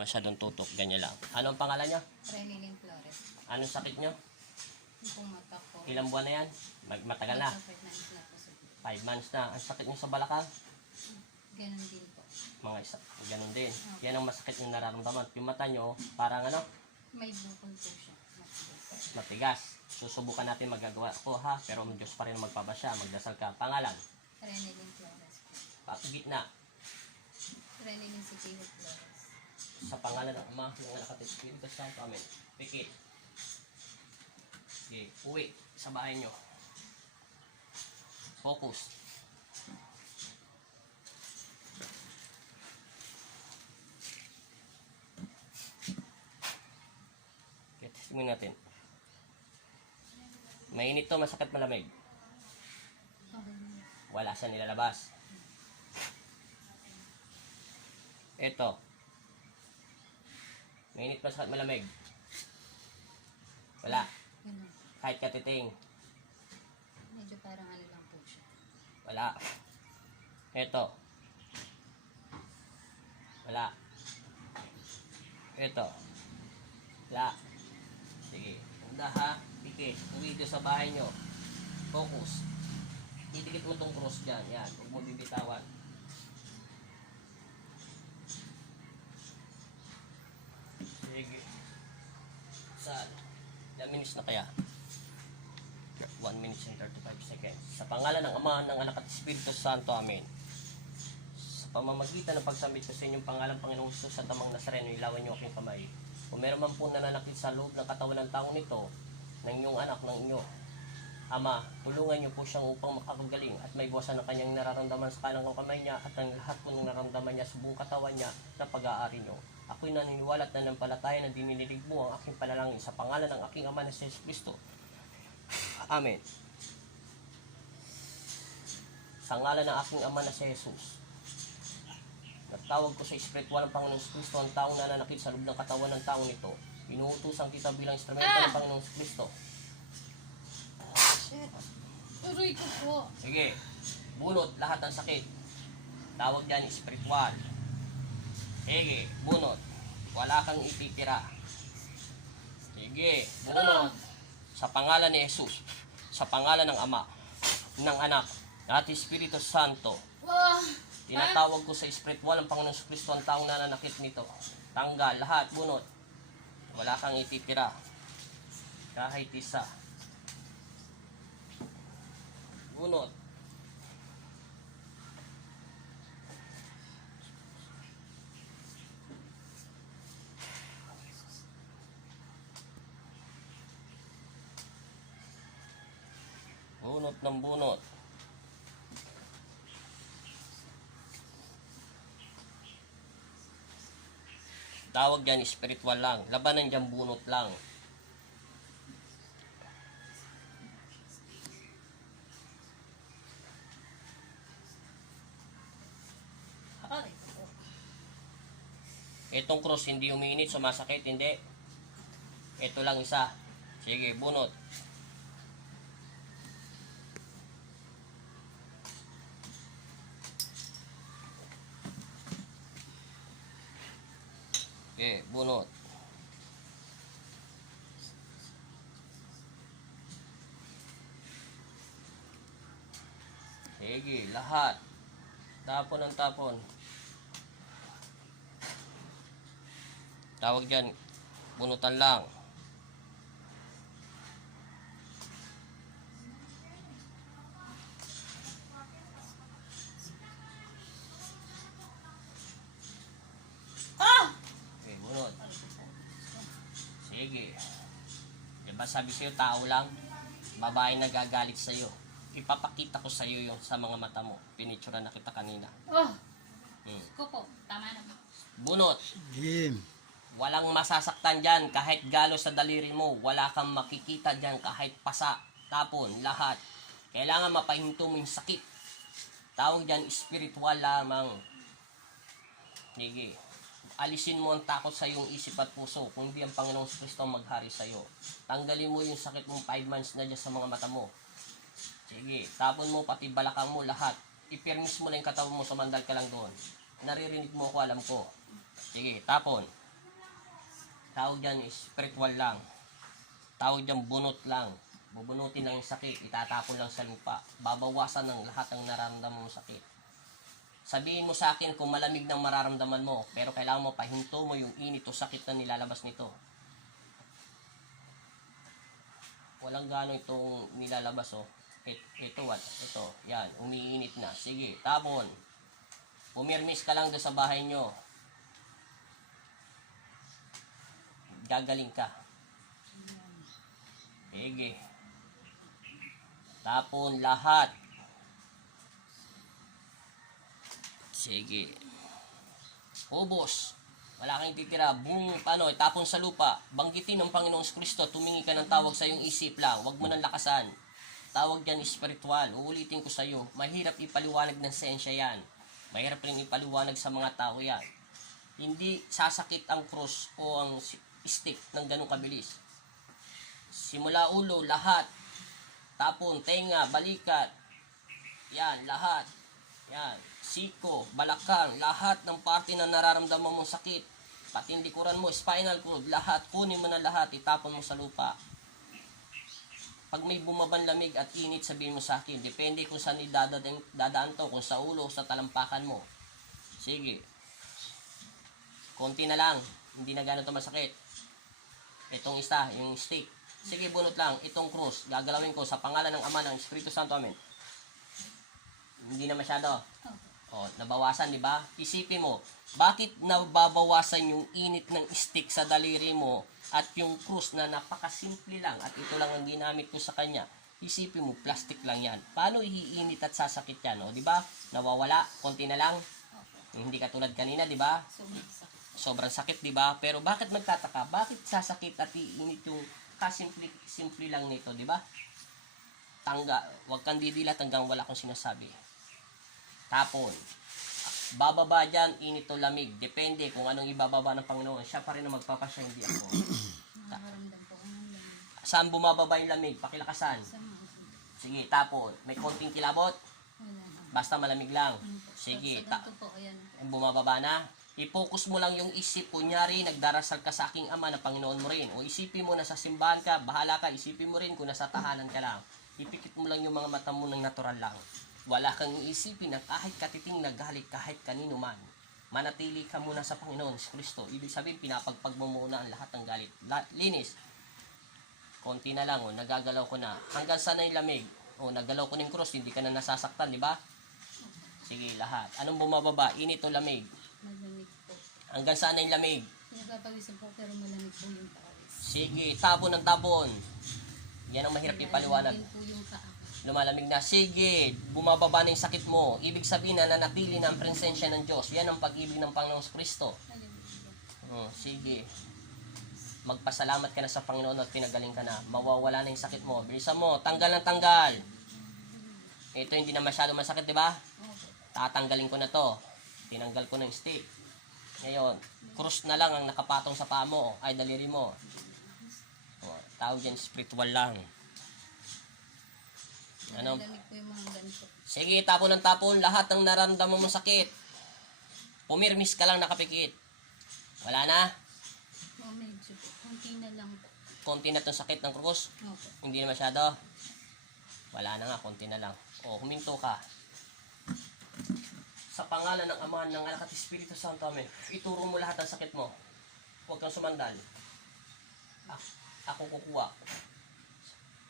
masyadong tutok, ganyan lang. Ano ang pangalan niya? Renilyn Flores. Anong sakit niyo? Yung pong mata ko. Ilang buwan na yan? Matagal na. 5 months na. Ang sakit niyo sa balakang? Ganon din po. Mga isa, ganun din. Yan ang masakit yung nararamdaman. Yung mata nyo, parang ano, May bukol po siya. matigas. Susubukan natin magagawa ko ha, pero ang Diyos pa rin ang magpapasya. Magdasal ka. Pangalan, Renilyn Flores po. gitna. Renilyn Siquihod Flores. Sa pangalan ng Ama, ng Anak at Espiritu Santo. Amen. Pikit. Okay, uwi sa bahay nyo. Focus. Okay, testingin natin. Mainit to, masakit, malamig. Okay. Wala siya nilalabas. Ito. Mainit, masakit, malamig. Wala. Ganon. Kahit katiting. Medyo parang ano lang po siya. Wala. Ito. Wala. Ito. Wala. Sige. Handa ha. Pikit. Uwi dito sa bahay nyo. Focus. Idikit mo tong cross dyan. Yan. Huwag mo bibitawan. Sige. Saan? Ilang minutes na kaya? 1 minute and 35 seconds. Sa pangalan ng Ama, ng Anak at Espiritu Santo. Amen. Sa pamamagitan ng pagsambit ko sa inyong pangalan, Panginoong Jesus, sa tamang Nazareno, ilawan niyo aking kamay. Kung meron man po nananakit sa loob ng katawan ng taong nito, ng inyong anak, ng inyo, Ama, tulungan niyo po siyang upang makakagaling at may buwasan ng kanyang nararamdaman sa kanang kamay niya at ang lahat po ng nararamdaman niya sa buong katawan niya na pag-aari niyo. Ako'y naniniwala at nanampalataya na dinidinig mo ang aking panalangin sa pangalan ng aking Ama na si Jesus Cristo. Amen. Sa ngalan ng aking Ama na si Jesus, nagtawag ko sa espiritual ng Panginoong Kristo ang taong nananakit sa loob ng katawan ng taong nito. Inuutusan kita bilang instrumento ng Panginoong Kristo. Shit. Uroy ko po. Sige, bunot lahat ng sakit. Tawag yan espiritual. Sige, bunot. Wala kang ititira. Sige, bunot. Sa pangalan ni Jesus, sa pangalan ng Ama, ng Anak, at Espiritu Santo, Wow. tinatawag ko sa espiritual ng Panginoong Kristo ang taong nananakit nito. Tanggal, lahat, bunot. Wala kang ititira. Kahit isa. Bunot. Bunot ng bunot. Tawag yan, spiritual lang. Labanan dyan, bunot lang. Aray ko po. Itong cross hindi umiinit, sumasakit, hindi. Ito lang isa. Sige, bunot. Okay, bunot. Sige, lahat. Tapon ang tapon. Tawag dyan, bunutan lang. Okay, bunot. Sige. Diba sabi sa'yo, tao lang, babae nagagalit sa'yo. Ipapakita ko sa'yo yung sa mga mata mo. Pinitsura na kita kanina. Oh. Hmm. Ko po. Tama na po. Bunot. Game. Walang masasaktan dyan kahit galo sa daliri mo. Wala kang makikita dyan kahit pasa, tapon, lahat. Kailangan mapahinto mo yung sakit. Tawag dyan, spiritual lamang. Sige. Alisin mo ang takot sa iyong isip at puso. Kung di ang Panginoong Kristo ang maghari sa iyo. Tanggalin mo yung sakit mong 5 months na dyan sa mga mata mo. Sige. Tapon mo pati balakang mo lahat. Ipirmis mo na yung katawan mo, sumandal ka lang doon. Naririnig mo ako, alam ko. Sige, tapon. Tawag dyan, spiritual lang. Tawag dyan, bunot lang. Bubunutin lang yung sakit, itatapon lang sa lupa. Babawasan ng lahat ng nararamdaman mong sakit. Sabihin mo sa akin kung malamig ng mararamdaman mo, pero kailangan mo pahinto mo yung init o sakit na nilalabas nito. Walang gano'n itong nilalabas, oh. Ito, what? Ito, yan, umiinit na. Sige, tapon. Pumirmis ka lang doon sa bahay nyo. Gagaling ka. Sige. Tapon lahat. Sige. Ubos. Wala kang titira. Boom, paano? Tapon sa lupa. Banggitin ng Panginoong Kristo. Tumingi ka ng tawag sa iyong isip lang. Huwag mo nang lakasan. Tawag dyan spiritual. Uulitin ko sa iyo. Mahirap ipaliwanag ng sensya yan. Mahirap rin ipaliwanag sa mga tao yan. Hindi sasakit ang cross o ang stick ng ganong kabilis. Simula ulo, lahat. Tapon, tenga, balikat. Yan, lahat. Yan, siko, balakang, lahat ng parte na nararamdaman mong sakit. Pati yung likuran mo, spinal cord, lahat. Kunin mo na lahat, itapon mo sa lupa. Pag may bumaban lamig at init, sabihin mo sa akin. Depende kung saan dadaan to, kung sa ulo o sa talampakan mo. Sige. Konti na lang. Hindi na gano'n to masakit. Itong isa, yung stick. Sige, bunot lang. Itong cross, gagalawin ko sa pangalan ng Ama ng Espiritu Santo. Amen. Hindi na masyado. O, nabawasan, di ba? Isipin mo, bakit nababawasan yung init ng stick sa daliri mo at yung cross na napakasimple lang at ito lang ang ginamit ko sa kanya? Isipin mo, plastic lang yan. Paano iinit at sasakit yan? O, di ba? Nawawala, konti na lang. Hindi katulad kanina, di ba? Sobrang sakit, di ba? Pero bakit magtataka? Bakit sasakit at iinit yung kasimple lang nito, di ba? Huwag kang didilat hanggang wala kang sinasabi. Tapon. Bababa dyan, init o lamig. Depende kung anong ibababa ng Panginoon. Siya pa rin ang magpapasya, hindi ako. Nakakaramdam po ako ng lamig. Saan bumababa yung lamig? Pakilakasan. Sa mga Sige, tapon. May konting kilabot. wala na. Basta malamig lang. Sige, Sa ganito po, ayan. bumababa na. I-focus mo lang yung isip. Kunyari, nagdarasal ka sa aking Ama na Panginoon mo rin. O isipin mo, nasa simbahan ka, bahala ka. Isipin mo rin kung nasa tahanan ka lang. Ipikit mo lang yung mga mata mo ng natural lang. Wala kang iisipin na kahit katiting na galit kahit kanino man. Manatili ka muna sa Panginoon, si Kristo. Ibig sabihin, pinapagpag mo muna ang lahat ng galit. Linis. Konti na lang, nagagalaw ko na. Hanggang saan na yung lamig? Nagalaw ko ng cross, hindi ka na nasasaktan, di ba? Sige, lahat. Anong bumababa? Init o lamig? Malamig po. Hanggang saan na yung lamig? Pinagpapawisan po pero malamig po yung pawis. Sige, tabon ng tabon. Yan ang mahirap ipaliwanag. Din po yung paa. Lumalamig na. Sige, bumababa na yung sakit mo. Ibig sabihin na nanatili na ang presensya ng Diyos. Yan ang pag-ibig ng Panginoong Kristo. Sige. Magpasalamat ka na sa Panginoon at pinagaling ka na. Mawawala na yung sakit mo. Bilisan mo, tanggal ng tanggal. Ito hindi na masyado masakit, di ba? Tatanggalin ko na to. Tinanggal ko ng stick. Ngayon, cross na lang ang nakapatong sa paa mo, ay daliri mo. Tawag dyan, spiritual lang. Ano? Malamig po yung mga ganito. Sige, tapon ng tapon, lahat ng nararamdaman mong sakit. Pumirmis ka lang nakapikit. Wala na? Medyo po. Konti na lang po. Konti na itong sakit ng krus. Opo. Hindi na masyado. Wala na nga, konti na lang. Huminto ka. Sa pangalan ng Ama, ng Anak at Espiritu Santo, amen. Ituro mo lahat ng sakit mo. Huwag kang sumandal. Ako kukuha.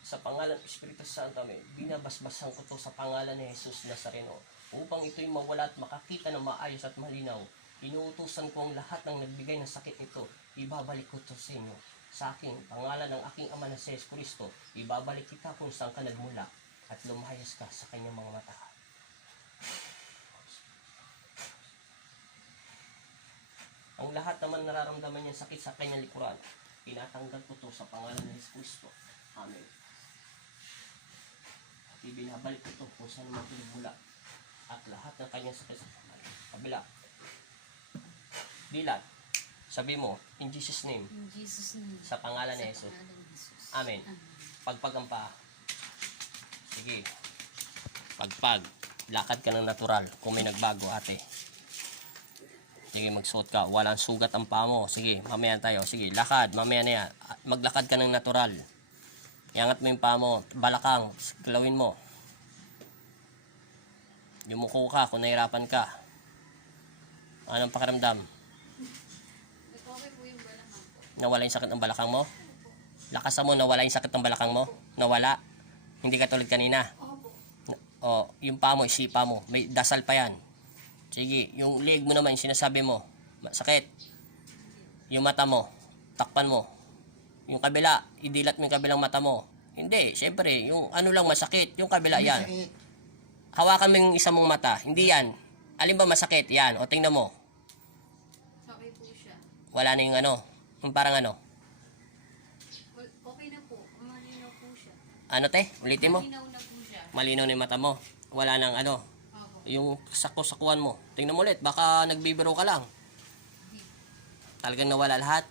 Sa pangalan ng Espiritu Santo, amen. Binabasbasan ko to sa pangalan ni Jesus Nazareno. Upang ito'y mawala at makakita ng maayos at malinaw. Inuutusan ko ang lahat ng nagbigay ng sakit nito. Ibabalik ko to sa inyo. Sa aking pangalan ng aking Ama na si Kristo, ibabalik kita kung saan ka nagmula at lumayas ka sa kanyang mga mata. Ang lahat naman nararamdaman niyang sakit sa kanyang likuran, pinatanggal ko to sa pangalan ng Kristo. Amen. At ibinabalik ko to kung saan naman pinagmula at lahat ng kanyang sakit sa kabila. Dilat. Sabi mo, in Jesus' name. In Jesus' name. Sa pangalan ni Sa Jesus. pangalan ni Jesus. Amen. Amen. Pagpagampa. Sige. Pagpag. Lakad ka ng natural kung may nagbago, ate. Sige, magsuot ka. Walang sugat ang paa mo. Sige, mamaya tayo. Sige, lakad. Mamaya na yan. Maglakad ka ng natural. Iangat mo yung paa mo. Balakang. Galawin mo. Yumuko ka kung nahirapan ka. Anong pakiramdam? Okay po yung balakang po. Nawala yung sakit ng balakang mo? Lakasan mo, nawala yung sakit ng balakang mo? Nawala? Hindi ka tulad kanina? Opo. O, yung paa mo, isipa mo. May dasal pa yan. Sige, yung leg mo naman, yung sinasabi mo. Sakit. Yung mata mo, takpan mo. Yung kabila, idilat mo yung kabilang mata mo. Hindi, syempre, yung ano lang masakit, yung kabila yan. Hawakan mo yung isa mong mata, hindi yan. Alin ba masakit? Yan, o tingnan mo. Okay po siya. Wala na yung ano, yung parang ano. Okay na po. Malinaw po siya. Ano te? Ulitin mo. Malinaw na po siya. Malinaw na yung mata mo. Wala nang ano. Opo. Yung sako-sakuan mo. Tingnan mo ulit, baka nagbibiro ka lang. Talagang nawala lahat.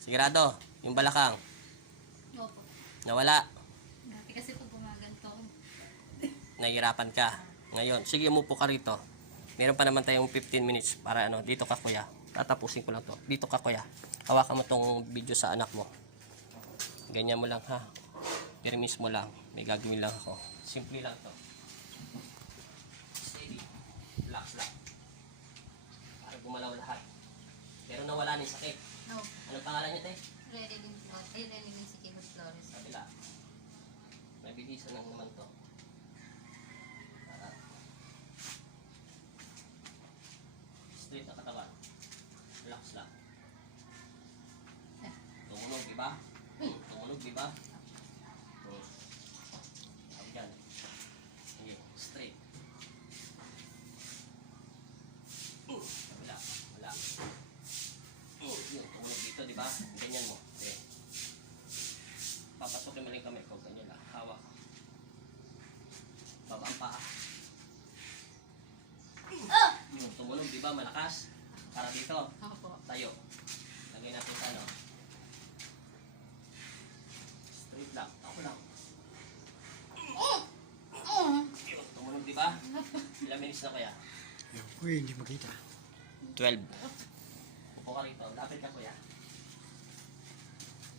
Sigurado, yung balakang. Opo. Nawala. Dati kasi po gumaganto. Nahihirapan ka. Ngayon, sige, umupo ka rito. Meron pa naman tayong 15 minutes para ano, dito ka kuya. Tatapusin ko lang to. Dito ka kuya. Hawakan mo tong video sa anak mo. Ganyan mo lang ha. Permis mo lang. May gagawin lang ako. Simple lang to. Steady. Relax lang. Para gumalaw lahat. Pero nawala na yung sakit. No. Anong pangalan niya, te? Ready din si Kevin Flores. Kabila. Mabilisan lang naman to. Para straight na katawan. Relax lang. Tumunog, di ba? Tumunog, di ba? Yan. Sige, straight. Kabila. Wala. Yun, tumunog dito, di ba? Ganyan mo. Okay. Papasukin mo lang yung kamay ko. Ganyan lang. Hawak. Baba ang paa. Yun, tumunog, di ba? Malakas. Para dito. Opo. Tayo. Lagay natin sa ano. Straight lang. Ako lang. Yun, tumunog, di ba? Ilang minutes na kaya? Uy, hindi makita. 12. Upo ka rito. Lapit ka kuya.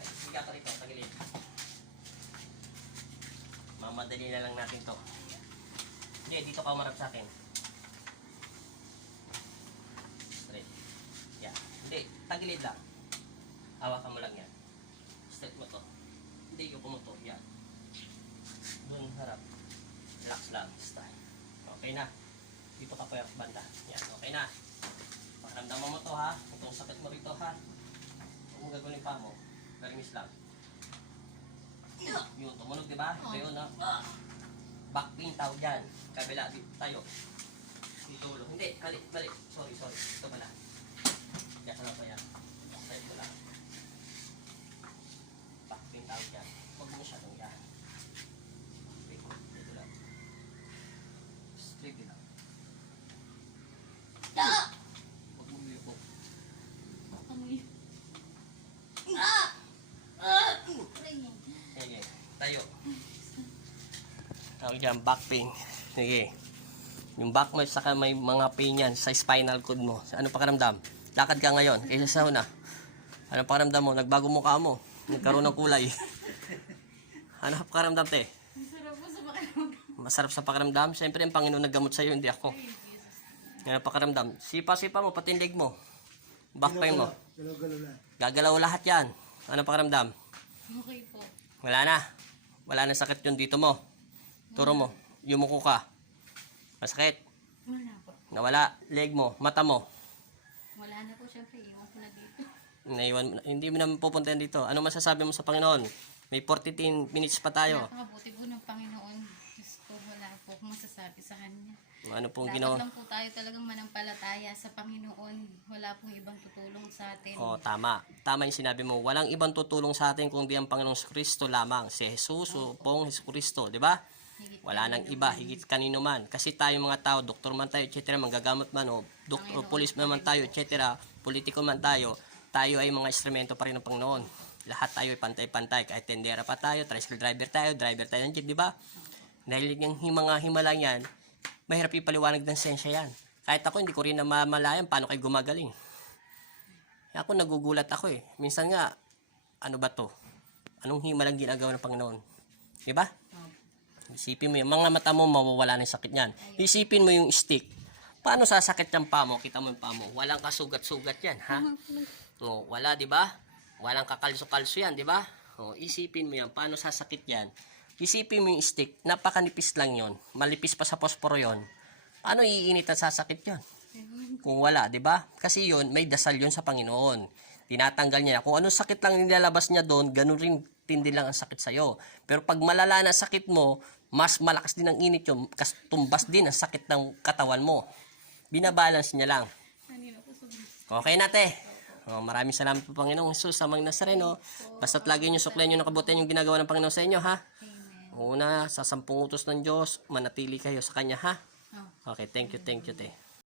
Higa ka rito. Tagilid. Mamadali na lang natin to. Hindi, dito ka umarap sa akin. Straight. Yan. Hindi, tagilid lang. Hawakan mo lang yan. Straight mo to. Hindi, yuko mo to. Yan. Doon harap. Relax lang. Style. Okay na. Dito ka pa yung banda. Yan. Okay na. Pakiramdaman mo to ha. Itong sakit mo rito ha. Huwag mo gagawin pa mo. Garimis lang. Yun, tumunog diba? Ito yun ha. Back pain tawag yan. Kabila, tayo. Dito ulo. Hindi, mali. Sorry. Ito pala. Diyan ka lang pa yan. Tayo ko lang. Back pain tawag yan. Huwag mo masyadong yan. Dito lang. Straight lang. Huwag mo yukok. Amoy. Sige, tayo. Tawag dyan, back pain. Sige. Yung back mo, saka may mga pain yan sa spinal cord mo. Ano pakiramdam? Lakad ka ngayon, kaysa sa una. Ano pakiramdam mo? Nagbago mukha mo. Nagkaroon ng kulay. Ano pakiramdam, te? Masarap po sa pakiramdam. Masarap sa pakiramdam? Siyempre, ang Panginoon naggamot sa'yo, hindi ako. Ano pakiramdam? Sipa mo, pati yung leg mo. Back pain mo. Galaw-galaw lang. Gagalaw lahat yan. Ano pakiramdam? Okay po. Wala na. Wala na sakit yung dito mo. Turo mo. Yumuko ka. Masakit. Wala po. Nawala. Leg mo. Mata mo. Wala na po syempre. Iwan ko na dito. Naiwan, hindi mo naman pupuntahan dito. Ano masasabi mo sa Panginoon? May 14 minutes pa tayo. Napakabuti po ng Panginoon. Diyos ko, wala po akong masasabi sa Kanya. Ano pong Dapat ginawa? lang po tayo talagang manampalataya sa Panginoon. Wala pong ibang tutulong sa atin. Oh, tama. Tama yung sinabi mo. Walang ibang tutulong sa atin kundi ang Panginoong Kristo lamang. Si Jesus o pong Hesus Kristo, di ba? Higit Wala nang kanino iba, man. higit kanino man. Kasi tayo mga tao, doktor man tayo, etc., manggagamot man, o doktor, o police man tayo, etc., politiko man tayo ay mga instrumento pa rin ng Panginoon. Lahat tayo ay pantay-pantay. Kahit tendera pa tayo, tricycle driver tayo ng jeep, di ba? Dahil yung mga himala yan, mahirap ipaliwanag ng sensya yan. Kahit ako, hindi ko rin namamalayan paano kayo gumagaling. Kaya ako nagugulat ako eh. Minsan nga, ano ba to? Anong himalang ginagawa ng Panginoon? Diba? Isipin mo yung mga mata mo, mawawala na yung sakit niyan. Isipin mo yung stick. Paano sasakit yung paa mo? Kita mo yung paa mo. Walang kasugat-sugat yan, ha? O, wala, diba? Walang kakalso-kalso yan, diba? O, isipin mo yan. Paano sasakit yan? Isipin mo yung stick. Napakanipis lang yon. Malipis pa sa posporo yon. Paano iinit at sasakit yon? Kung wala, diba? Kasi yon may dasal yon sa Panginoon. Tinatanggal niya. Kung anong sakit lang nilalabas niya doon, ganun rin tindi lang ang sakit sa'yo. Pero pag malala na sakit mo, mas malakas din ang init yun. Kasi tumbas din ang sakit ng katawan mo. Binabalance niya lang. Okay na, te. Maraming salamat po, Panginoong Jesus, sa mga Nazareno. Basta't lagi niyo suklayan yung nakabutihan yung ginagawa ng Panginoon sa inyo, ha? Una, sa 10 utos ng Diyos, manatili kayo sa Kanya, ha? Okay, thank you, te.